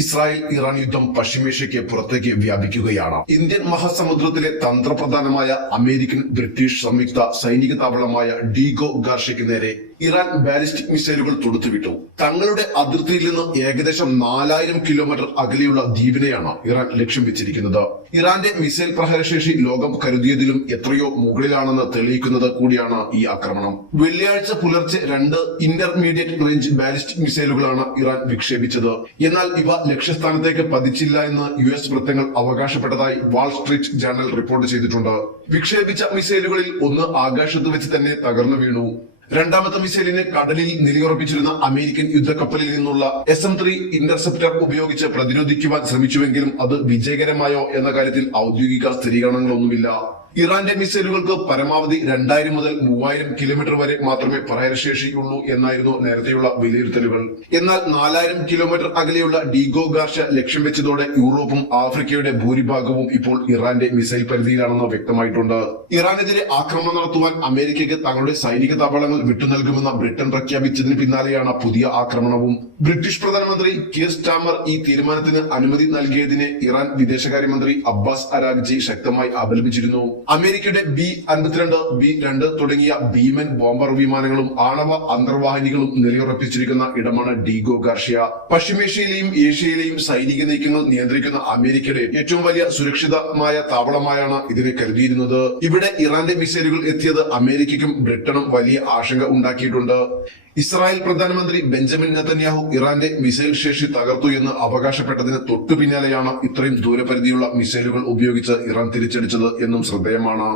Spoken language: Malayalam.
ഇസ്രായേൽ ഇറാൻ യുദ്ധം പശ്ചിമേഷ്യയ്ക്ക് പുറത്തേക്ക് വ്യാപിക്കുകയാണ്. ഇന്ത്യൻ മഹാസമുദ്രത്തിലെ തന്ത്രപ്രധാനമായ അമേരിക്കൻ ബ്രിട്ടീഷ് സംയുക്ത സൈനിക താവളമായ ഡീഗോ ഗാർഷ്യയ്ക്ക് നേരെ ഇറാൻ ബാലിസ്റ്റിക് മിസൈലുകൾ തൊടുത്തുവിട്ടു. തങ്ങളുടെ അതിർത്തിയിൽ നിന്ന് ഏകദേശം 4000 കിലോമീറ്റർ അകലെയുള്ള ദ്വീപിനെയാണ് ഇറാൻ ലക്ഷ്യം വെച്ചിരിക്കുന്നത്. ഇറാന്റെ മിസൈൽ പ്രഹരശേഷി ലോകം കരുതിയതിലും എത്രയോ മുകളിലാണെന്ന് തെളിയിക്കുന്നത് കൂടിയാണ് ഈ ആക്രമണം. വെള്ളിയാഴ്ച പുലർച്ചെ 2 ഇന്റർമീഡിയറ്റ് റേഞ്ച് ബാലിസ്റ്റിക് മിസൈലുകളാണ് ഇറാൻ വിക്ഷേപിച്ചത്. എന്നാൽ ഇവ ലക്ഷ്യസ്ഥാനത്തേക്ക് പതിച്ചില്ല എന്ന് US വൃത്തങ്ങൾ അവകാശപ്പെട്ടതായി വാൾ സ്ട്രീറ്റ് ജേർണൽ റിപ്പോർട്ട് ചെയ്തിട്ടുണ്ട്. വിക്ഷേപിച്ച മിസൈലുകളിൽ ഒന്ന് ആകാശത്ത് വെച്ച് തന്നെ തകർന്നു വീണു. രണ്ടാമത്തെ മിസൈലിനെ കടലിൽ നിലയുറപ്പിച്ചിരുന്ന അമേരിക്കൻ യുദ്ധക്കപ്പലിൽ നിന്നുള്ള SM-3 ഇന്റർസെപ്റ്റർ ഉപയോഗിച്ച് പ്രതിരോധിക്കുവാൻ ശ്രമിച്ചുവെങ്കിലും അത് വിജയകരമായോ എന്ന കാര്യത്തിൽ ഔദ്യോഗിക സ്ഥിരീകരണങ്ങളൊന്നുമില്ല. ഇറാന്റെ മിസൈലുകൾക്ക് പരമാവധി 2000 മുതൽ 3000 കിലോമീറ്റർ വരെ മാത്രമേ പ്രഹരശേഷിയുള്ളൂ എന്നായിരുന്നു നേരത്തെയുള്ള വിലയിരുത്തലുകൾ. എന്നാൽ 4000 കിലോമീറ്റർ അകലെയുള്ള ഡീഗോ ഗാർഷ്യ ലക്ഷ്യം വെച്ചതോടെ യൂറോപ്പും ആഫ്രിക്കയുടെ ഭൂരിഭാഗവും ഇപ്പോൾ ഇറാന്റെ മിസൈൽ പരിധിയിലാണെന്ന് വ്യക്തമായിട്ടുണ്ട്. ഇറാനെതിരെ ആക്രമണം നടത്തുവാൻ അമേരിക്കയ്ക്ക് തങ്ങളുടെ സൈനിക താവളങ്ങൾ വിട്ടുനൽകുമെന്ന് ബ്രിട്ടൻ പ്രഖ്യാപിച്ചതിന് പിന്നാലെയാണ് പുതിയ ആക്രമണവും. ബ്രിട്ടീഷ് പ്രധാനമന്ത്രി കീർ സ്റ്റാമർ ഈ തീരുമാനത്തിന് അനുമതി നൽകിയതിനെ ഇറാൻ വിദേശകാര്യമന്ത്രി അബ്ബാസ് അരാഗ്ചി ശക്തമായി അപലപിച്ചിരുന്നു. അമേരിക്കയുടെ B-52, B-2 തുടങ്ങിയ ഭീമൻ ബോംബർ വിമാനങ്ങളും ആണവ അന്തർവാഹിനികളും നിലയുറപ്പിച്ചിരിക്കുന്ന ഇടമാണ് ഡീഗോ ഗാർഷ്യ. പശ്ചിമേഷ്യയിലെയും ഏഷ്യയിലെയും സൈനിക നീക്കങ്ങൾ നിയന്ത്രിക്കുന്ന അമേരിക്കയുടെ ഏറ്റവും വലിയ സുരക്ഷിതമായ താവളമായാണ് ഇതിനെ കരുതിയിരുന്നത്. ഇവിടെ ഇറാന്റെ മിസൈലുകൾ എത്തിയത് അമേരിക്കയ്ക്കും ബ്രിട്ടനും വലിയ ആശങ്ക ഉണ്ടാക്കിയിട്ടുണ്ട്. ഇസ്രായേൽ പ്രധാനമന്ത്രി ബെഞ്ചമിൻ നെതന്യാഹു ഇറാന്റെ മിസൈൽ ശേഷി തകർത്തു എന്ന് അവകാശപ്പെട്ടതിന് തൊട്ടു പിന്നാലെയാണ് ഇത്രയും ദൂരപരിധിയുള്ള മിസൈലുകൾ ഉപയോഗിച്ച് ഇറാൻ തിരിച്ചടിച്ചത് എന്നും ശ്രദ്ധേയമാണ്.